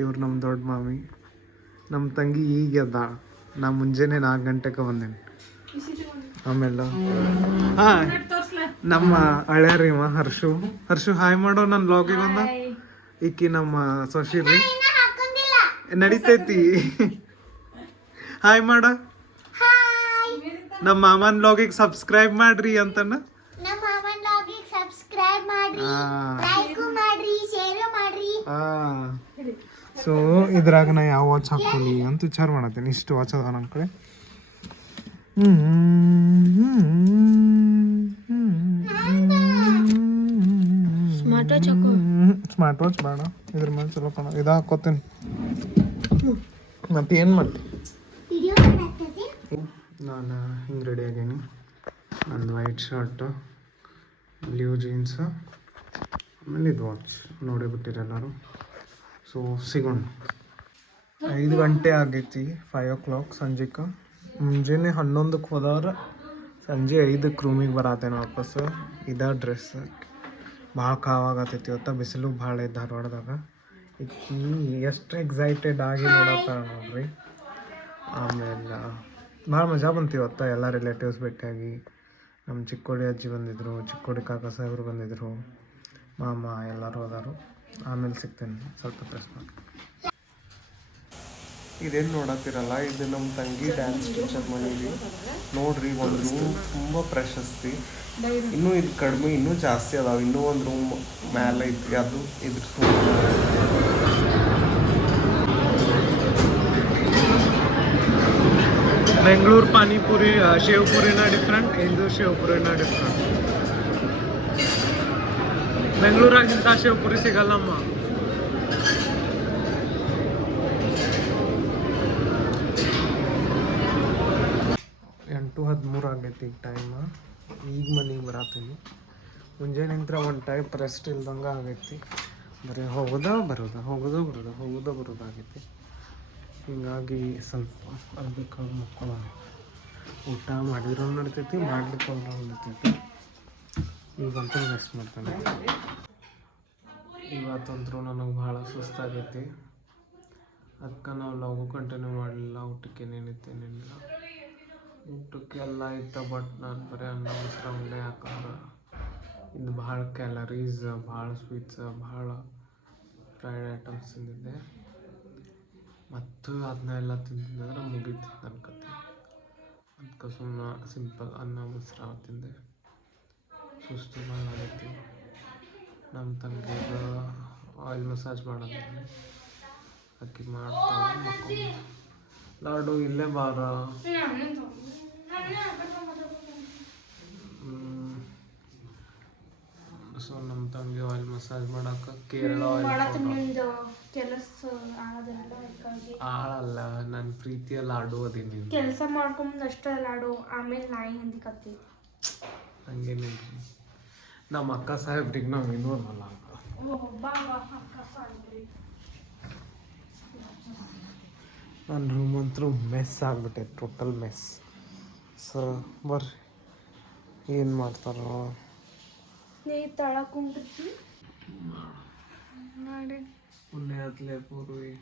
ಇವ್ರು ನಮ್ಮ ದೊಡ್ಡ ಮಾಮಿ. ನಮ್ಮ ತಂಗಿ ಈಗ ಅದ. ನಾ ಮುಂಜಾನೆ 4 ಗಂಟೆಗೆ ಬಂದೇನೆ. ಆಮೇಲೆ ಹಾಂ ನಮ್ಮ ಹಳೆಯರಿ ಹರ್ಷು ಹಾಯ್ ಮಾಡೋ ನನ್ನ ಬ್ಲಾಗಿಗೆ ಬಂದ. ಈಕಿ ನಮ್ಮ ಸೊಶಿರಿ ನಡಿತೈತಿ. ಹಾಯ್ ಮಾಡ. ನಮ್ಮ ಮಾಮನ್ ಬ್ಲಾಗಿಗೆ ಸಬ್ಸ್ಕ್ರೈಬ್ ಮಾಡ್ರಿ ಅಂತನ. ಸೊ ಇದ್ರಾಗ ನಾ ಯಾವ ವಾಚ್ ಹಾಕೊಳ್ಳಿ ಅಂತ ವಿಚಾರ ಮಾಡತ್ತೇನೆ. ಇಷ್ಟು ವಾಚ್ ಅದ ನನ್ನ ಕಡೆ. ಸ್ಮಾರ್ಟ್ ವಾಚ್ ಬೇಡ, ಇದ್ರ ಮೇಲೆ ಚಲೋ ಕಾಣ. ಇದು ಹಾಕೋತೀನಿ. ಮತ್ತೆ ಏನು ಮಾಡಿ ನಾನು ಹಿಂಗೆ ರೆಡಿ ಆಗೇನಿ. ಒಂದು ವೈಟ್ ಶರ್ಟು, ಬ್ಲೂ ಜೀನ್ಸ್, ಆಮೇಲೆ ಇದು ವಾಚ್ ನೋಡೇ ಬಿಟ್ಟಿರೆಲ್ಲರೂ. ಸೊ ಸಿಗೋಣ. 5 ಗಂಟೆ ಆಗೈತಿ, 5 o'clock ಸಂಜೆಗೆ. ಮುಂಜಾನೆ 11ಕ್ಕೆ ಹೋದವ್ರೆ, ಸಂಜೆ 5ಕ್ಕೆ ರೂಮಿಗೆ ಬರತ್ತೇನೆ ವಾಪಸ್ಸು. ಇದೇ ಡ್ರೆಸ್ ಭಾಳ ಕಾವಾಗತ್ತೈತಿ. ಇವತ್ತು ಬಿಸಿಲು ಭಾಳ ಐತೆ ಧಾರವಾಡದಾಗ. ಈಕಿ ಎಷ್ಟು ಎಕ್ಸೈಟೆಡ್ ಆಗಿ ನೋಡತ್ತಾರ ನೋಡ್ರಿ. ಆಮೇಲೆ ಭಾಳ ಮಜಾ ಬಂತು ಇವತ್ತು. ಎಲ್ಲ ರಿಲೇಟಿವ್ಸ್ ಭೇಟಿಯಾಗಿ, ನಮ್ಮ ಚಿಕ್ಕೋಡಿ ಅಜ್ಜಿ ಬಂದಿದ್ರು, ಚಿಕ್ಕೋಡಿ ಕಾಕ ಸಾಹೇಬರು ಬಂದಿದ್ರು, ಮಾಮ ಎಲ್ಲರೂ ಹೋದಾರು. ಆಮೇಲೆ ಸಿಗ್ತೇನೆ ಸ್ವಲ್ಪ ಪ್ರೆಸ್ ಮಾಡಿ. ಇದೇನು ನೋಡತ್ತಿರಲ್ಲ, ಇದು ನಮ್ಮ ತಂಗಿ ಡ್ಯಾನ್ಸ್ ಟೀಚರ್ ಮನೇಲಿ ನೋಡ್ರಿ. ಒಂದು ರೂಮ್ ತುಂಬ ಪ್ರಶಸ್ತಿ. ಇನ್ನೂ ಇದು ಕಡಿಮೆ, ಇನ್ನೂ ಜಾಸ್ತಿ ಅದಾವೆ. ಇನ್ನೂ ಒಂದು ರೂಮ್ ಮೇಲೆ ಐತಿ, ಅದು ಇದ್ರ ಬೆಂಗಳೂರು ಪಾನಿಪುರಿ ಶೇವ್ಪುರಿನ ಡಿಫ್ರೆಂಟ್, ಇದು ಶೇವ್ಪುರಿನ ಡಿಫ್ರೆಂಟ್. ಬೆಂಗಳೂರಾಗಿಂತ ಶೇವ್ಪುರಿ ಸಿಗಲ್ಲಮ್ಮ. ಎಂಟು 13 ಆಗೈತಿ ಈಗ ಟೈಮ್. ಈಗ ಮನೆಗೆ ಬರತ್ತೀನಿ. ಮುಂಜಾನೆ ನಿಂತ್ರ ಒಂದು ಟೈಪ್ ರೆಸ್ಟ್ ಇಲ್ದಂಗೆ ಆಗೈತಿ. ಬರೀ ಹೋಗೋದೋ ಬರೋದು ಆಗೈತಿ. ಹೀಗಾಗಿ ಸ್ವಲ್ಪ ಅದಕ್ಕಾಗಿ ಮಕ್ಕಳು ಊಟ ಮಾಡಿದ್ರೂ ನಡಿತೈತಿ, ಮಾಡ್ಲಿಕ್ಕೆ ನಡಿತೈತಿ. ಈಗಂತೂ ರೆಸ್ಟ್ ಮಾಡ್ತಾನೆ. ಇವತ್ತಂತರೂ ನನಗೆ ಭಾಳ ಸುಸ್ತಾಗೈತಿ. ಅದಕ್ಕೆ ನಾವು ಲಘು ಕಂಟಿನ್ಯೂ ಮಾಡಲಿಲ್ಲ. ಊಟಕ್ಕೆ ಏನಿಲ್ಲ, ಊಟಕ್ಕೆಲ್ಲ ಇತ್ತು. ಬಟ್ ನಾನು ಬರೀ ಅನ್ನ ಮೊಸರು ಉಂಡೆ ಹಾಕೊಂಡ್ರೆ ಇದು ಭಾಳ ಕ್ಯಾಲರೀಸ್, ಭಾಳ ಸ್ವೀಟ್ಸ್, ಭಾಳ ಫ್ರೈಡ್ ಐಟಮ್ಸ್ ತಿಂದಿದ್ದೆ. ಮತ್ತು ಅದನ್ನೆಲ್ಲ ತಿಂತಿದ್ದಂದ್ರೆ ಮುಗೀತು ನನ್ನ ಕತೆ. ಅದಕ್ಕೆ ಸುಮ್ಮನೆ ಸಿಂಪಲ್ ಅನ್ನ ಮೊಸರು ತಿಂದೆ. ಸುಸ್ತು ಭಾಳ ಆಗೈತಿ. ನಮ್ಮ ತಂಗಿಗೆ ಆಯಿಲ್ ಮಸಾಜ್ ಮಾಡೋದಿಲ್ಲ, ಅಕ್ಕಿ ಮಾಡ್ತಾಳೆ. ಮಕ್ಕಳು ಲಾಡು ಇಲ್ಲೇ ಬಾರ. ಸೊ ನಮ್ಮ ತಂಗಿ ಆಯಿಲ್ ಮಸಾಜ್ ಮಾಡಕ್ಕೆ ಕೇರಳ ಆಳಲ್ಲ, ನನ್ನ ಪ್ರೀತಿಯ ಲಾಡು ಅದೀನಿ. ಕೆಲಸ ಮಾಡ್ಕೊಂಡ್ ಅಷ್ಟೇ ಲಾಡು, ಆಮೇಲೆ ನಾಯಿ ಹಂದಿಕತ್ತಿ. ಹಂಗೇನಿಲ್ರಿ, ನಮ್ಮ ಅಕ್ಕ ಸಾಹೇಬ್ರಿಗೆ ನಾವು ಇನ್ನೂ ಅಲ್ಲ. ನನ್ನ ರೂಮ್ ಅಂತೂ ಮೆಸ್ ಆಗ್ಬಿಟ್ಟೆ, ಟೋಟಲ್ ಮೆಸ್. ಸೊ ಬರ್ರಿ ಏನು ಮಾಡ್ತಾರೋ. ನೀ ತಳಕೊಂಡ್ರಿ ಮಾಡಿ ಪುಣ್ಯ ಹತ್ಲೆ ಪೂರ್ವಿ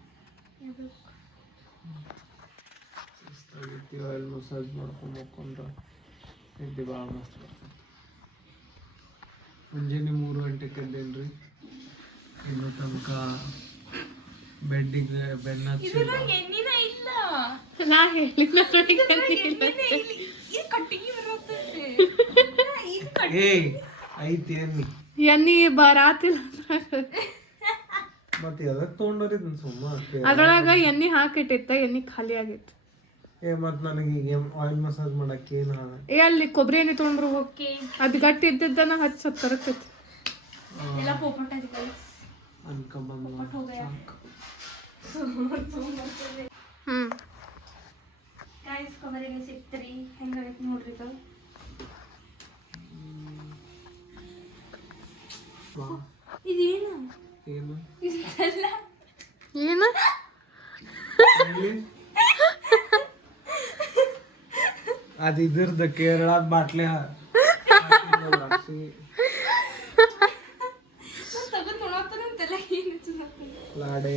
ಸುಸ್ತಾಗೈತಿ. ಆಯಿಲ್ ಮಸಾಜ್ ಮಾಡ್ಕೊಂಡು ಹೋಗ್ಕೊಂಡ್ರೆ ನಿದ್ದೆ ಭಾಳ ಮಸ್ತ್ ಬರ್ತೈತಿ. ಮುಂಜಾನೆ 3 ಗಂಟೆಗೆ ಎದ್ದೇನ್ರಿ. ಇನ್ನೂ ತನಕ ಬೆಡ್ಡಿಗೆ ಬೆನ್ನ ಐತಿ ಎಣ್ಣಿ ಬರಾತಿಲ್ಲ. ಮತ್ತೆ ಅದಕ್ಕೆ ತೊಗೊಂಡೋರಿದ್ ಸುಮ್ಮ ಅದ್ರೊಳಗ ಎಣ್ಣೆ ಹಾಕಿಟ್ಟಿತ್ತ, ಎಣ್ಣೆ ಖಾಲಿ ಆಗೈತಿ. ಮತ್ ನನಗೆ ಈಗ ಆಯಿಲ್ ಮಸಾಜ್ ಮಾಡಕ್ಕೆ ಅಲ್ಲಿ ಕೊಬ್ಬರಿ ಎಣ್ಣೆ ತೊಗೊಂಡ್ರು ಹೋಗಿ ಅದು ಗಟ್ಟಿ ಇದ್ದದ್ದನ್ನ ಹಚ್ಚಿ ತರಕೈತಿ. ಕೊಬ್ಬರಿ ಸಿಕ್ತ್ರಿ ಹೆಂಗಾಗೈತಿ ನೋಡ್ರಿ. ಇದೇನು ಏನು ಏನು ಅದು ಇದ್ರದ್ದು ಕೇರಳದ ಬಾಟ್ಲಿ ಲಾಡೆ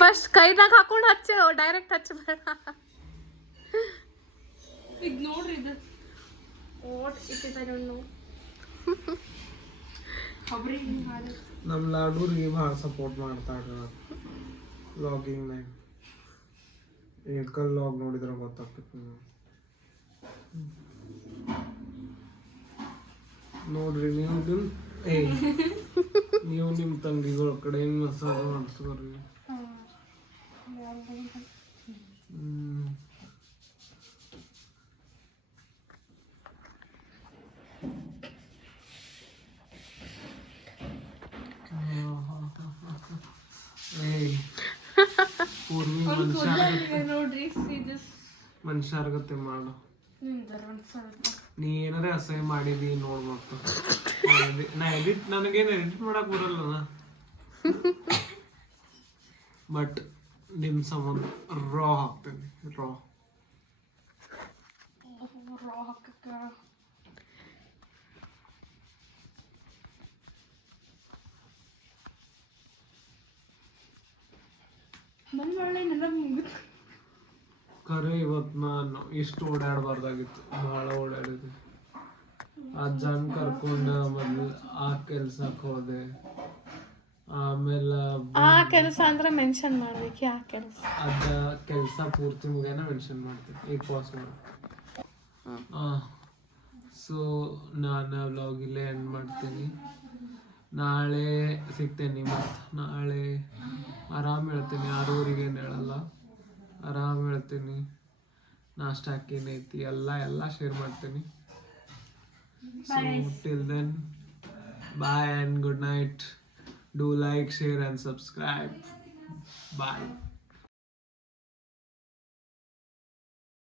ಫಸ್ಟ್ ಕೈದಾಗ ಹಾಕೊಂಡು ಹಚ್ಚ ಡೈರೆಕ್ಟ್ ಹಚ್ಚಬೇಡ. ಈಗ ನೋಡ್ರಿ ಇದು what it is I don't know. ಖಬ್ರಿ ನಮ್ಮ ಲಾಡೂರಿಗೆ ಭಾಳ ಸಪೋರ್ಟ್ ಮಾಡ್ತಾರ ವ್ಲಾಗಿಂಗ್ನಾಗ. ಏಕಲ್ ಲಾಗ್ ನೋಡಿದ್ರೆ ಗೊತ್ತಾಗ್ತೈತಿ ನೋಡ್ರಿ. ನೀವು ನಿಮ್ಮ ತಂಗಿಗಳ ಕಡೆ ಹೆಂಗ್ ಮಸಾಲ ಮಾಡಿಸ್ಕೊರಿ. ಪೂರ್ವಿ ನೋಡ್ರಿ ಮನುಷ್ಯರ್ಗತೆ ಮಾಡು. ನೀ ಏನಾರೇ ಅಸಹ್ಯ ಮಾಡಿದಿ ನೋಡ್ ಮತ್ತ ನನಗೇನು ಎಡಿಟ್ ಮಾಡಕ್ ಬರಲ್ಲ. ಬಟ್ ನಿಮ್ ಸಂಬಂಧ ರಾ ಹಾಕ್ತೇನೆ. ರಾ ಹಾಕಕ್ಕ ಖರೆ ಇವತ್ತು ನಾನು ಇಷ್ಟು ಓಡಾಡಬಾರ್ದಾಗಿತ್ತು. ಭಾಳ ಓಡಾಡಿದೆ. ಅಜ್ಜನ್ ಕರ್ಕೊಂಡ ಮೊದ್ಲು ಆ ಕೆಲ್ಸಕ್ಕೆ ಹೋದೆ. ಆಮೇಲೆ ಆ ಕೆಲಸ ಅಂದ್ರೆ ಮೆನ್ಷನ್ ಮಾಡ್ಬೇಕು. ಯಾವ ಕೆಲಸ? ಅದ ಕೆಲಸ ಪೂರ್ತಿ ಮುಗಿಯನ ಮೆನ್ಷನ್ ಮಾಡ್ತೀನಿ. ಈಗ ಪಾಸ್ ಮಾಡಿ. ಸೊ ನಾನು ವ್ಲಾಗ್ ಇಲ್ಲೇ ಎಂಡ್ ಮಾಡ್ತೀನಿ. ನಾಳೆ ಸಿಗ್ತೇನೆ ಮತ್ತು ನಾಳೆ ಆರಾಮ್ ಹೇಳ್ತೀನಿ. 6:00 ಏನು ಹೇಳಲ್ಲ, ಆರಾಮ್ ಹೇಳ್ತೀನಿ. ನಾಷ್ಟಾಕ್ ಏನೈತಿ ಎಲ್ಲ ಶೇರ್ ಮಾಡ್ತೀನಿ. So till then bye and good night. Do like, share and subscribe. Bye.